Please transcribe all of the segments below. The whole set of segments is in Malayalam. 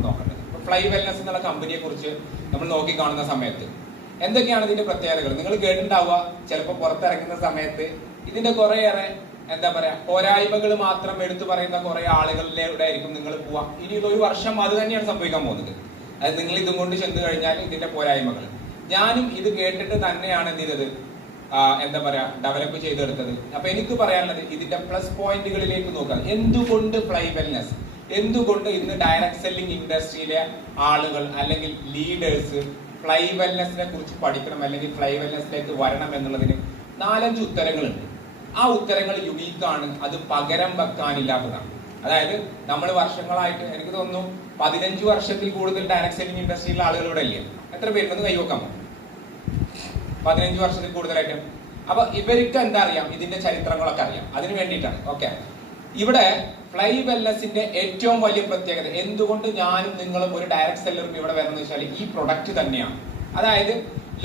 നമ്മൾ നോക്കേണ്ടത്. ഫ്ലൈ വെൽനസ് എന്നുള്ള കമ്പനിയെ കുറിച്ച് നമ്മൾ നോക്കി കാണുന്ന സമയത്ത് എന്തൊക്കെയാണ് ഇതിന്റെ പ്രത്യേകതകൾ നിങ്ങൾ കേട്ടിട്ടുണ്ടാവുക. ചിലപ്പോൾ പുറത്തിറങ്ങുന്ന സമയത്ത് ഇതിന്റെ കുറേയേറെ എന്താ പറയാ പോരായ്മകൾ മാത്രം എടുത്തു പറയുന്ന കുറെ ആളുകളിലൂടെ ആയിരിക്കും നിങ്ങൾ പോവാ. ഇനി ഒരു വർഷം അത് തന്നെയാണ് സംഭവിക്കാൻ പോകുന്നത്. അത് നിങ്ങൾ ഇതും കൊണ്ട് ചെന്ന് കഴിഞ്ഞാൽ ഇതിന്റെ പോരായ്മകൾ ഞാനും ഇത് കേട്ടിട്ട് തന്നെയാണ് എന്ത് ചെയ്തത് എന്താ പറയാ ഡെവലപ്പ് ചെയ്തെടുത്തത്. അപ്പൊ എനിക്ക് പറയാനുള്ളത് ഇതിന്റെ പ്ലസ് പോയിന്റുകളിലേക്ക് നോക്കുക. എന്തുകൊണ്ട് ഫ്ലൈ വെൽനസ്, എന്തുകൊണ്ട് ഇന്ന് ഡയറക്ട് സെല്ലിംഗ് ഇൻഡസ്ട്രിയിലെ ആളുകൾ അല്ലെങ്കിൽ ലീഡേഴ്സ് ഫ്ലൈ വെൽനസിനെ കുറിച്ച് പഠിക്കണം അല്ലെങ്കിൽ ഫ്ലൈ വെൽനസിലേക്ക് വരണം എന്നുള്ളതിന് 4-5 ഉത്തരങ്ങളുണ്ട്. ആ ഉത്തരങ്ങൾ യുണീക്കാണ്, അത് പകരം വെക്കാനില്ലാത്തതാണ്. അതായത് നമ്മൾ വർഷങ്ങളായിട്ട് എനിക്ക് തോന്നുന്നു 15 വർഷത്തിൽ കൂടുതൽ ഡയറക്ട് സെല്ലിംഗ് ഇൻഡസ്ട്രിയിലെ ആളുകൾ ഇവിടെ ഇല്ല. എത്ര പേരുണ്ടെന്ന് കൈവക്കാൻ 15 വർഷത്തിൽ കൂടുതലായിട്ട്. അപ്പൊ ഇവർക്ക് എന്താ അറിയാം, ഇതിന്റെ ചരിത്രങ്ങളൊക്കെ അറിയാം. അതിന് വേണ്ടിയിട്ടാണ്. ഓക്കെ, ഇവിടെ ഫ്ലൈ വെൽനസിന്റെ ഏറ്റവും വലിയ പ്രത്യേകത എന്തുകൊണ്ട് ഞാനും നിങ്ങളും ഒരു ഡയറക്ട് സെല്ലറും ഇവിടെ വരുന്നത് വെച്ചാൽ ഈ പ്രൊഡക്റ്റ് തന്നെയാണ്. അതായത്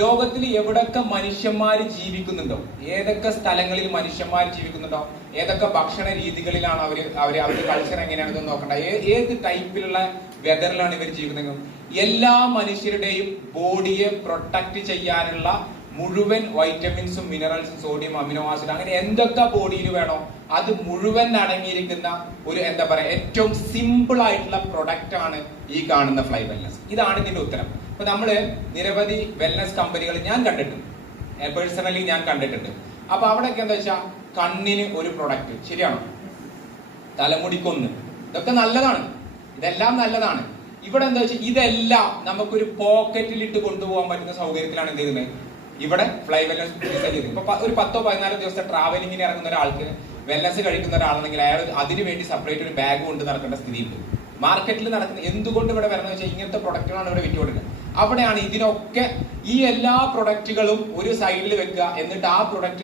ലോകത്തിൽ എവിടൊക്കെ മനുഷ്യന്മാർ ജീവിക്കുന്നുണ്ടോ, ഏതൊക്കെ സ്ഥലങ്ങളിൽ മനുഷ്യന്മാർ ജീവിക്കുന്നുണ്ടോ, ഏതൊക്കെ ഭക്ഷണ രീതികളിലാണ് അവരുടെ കൾച്ചർ എങ്ങനെയാണെന്ന് നോക്കണ്ട, ഏത് ടൈപ്പിലുള്ള വെതറിലാണ് ഇവർ ജീവിക്കുന്നത്, എല്ലാ മനുഷ്യരുടെയും ബോഡിയെ പ്രൊട്ടക്ട് ചെയ്യാനുള്ള മുഴുവൻ വൈറ്റമിൻസും മിനറൽസും സോഡിയം അമിനോ ആസിഡ് അങ്ങനെ എന്തൊക്കെ ബോഡിയിൽ വേണോ അത് മുഴുവൻ അടങ്ങിയിരിക്കുന്ന ഒരു എന്താ പറയാ ഏറ്റവും സിമ്പിൾ ആയിട്ടുള്ള പ്രൊഡക്റ്റ് ആണ് ഈ കാണുന്ന ഫ്ലൈ വെൽനസ്. ഇതാണ് ഇതിന്റെ ഉത്തരം. അപ്പൊ നമ്മള് നിരവധി വെൽനസ് കമ്പനികൾ ഞാൻ കണ്ടിട്ടുണ്ട്, പേഴ്സണലി ഞാൻ കണ്ടിട്ടുണ്ട്. അപ്പൊ അവിടെയൊക്കെ എന്താ വെച്ചാൽ കണ്ണിന് ഒരു പ്രൊഡക്റ്റ്, ശരിയാണോ, തലമുടിക്കൊന്ന്, ഇതൊക്കെ നല്ലതാണ്, ഇതെല്ലാം നല്ലതാണ്. ഇവിടെ എന്താ വെച്ചാൽ ഇതെല്ലാം നമുക്കൊരു പോക്കറ്റിൽ ഇട്ട് കൊണ്ടുപോകാൻ പറ്റുന്ന സൗകര്യത്തിലാണ് എന്ത് ചെയ്യുന്നത് ഇവിടെ ഫ്ലൈ വെൽനസ് ഡിസൈൻ ചെയ്തത്. ഇപ്പൊ ഒരു 10-14 ദിവസത്തെ ട്രാവലിങ്ങിന് ഇറങ്ങുന്ന ഒരാൾക്ക് വെൽനസ് കഴിക്കുന്ന ഒരാളാണെങ്കിൽ അയാൾ അതിനു വേണ്ടി സെപ്പറേറ്റ് ഒരു ബാഗ് കൊണ്ട് നടക്കേണ്ട സ്ഥിതിയുണ്ട്. മാർക്കറ്റിൽ നടക്കുന്ന എന്തുകൊണ്ട് ഇവിടെ വരണം വെച്ചാൽ ഇങ്ങനത്തെ പ്രൊഡക്റ്റുകളാണ് ഇവിടെ വിറ്റുകൊടുക്കുന്നത്. അവിടെയാണ് ഇതിനൊക്കെ ഈ എല്ലാ പ്രൊഡക്റ്റുകളും ഒരു സൈഡിൽ വെക്കുക, എന്നിട്ട് ആ പ്രൊഡക്റ്റ്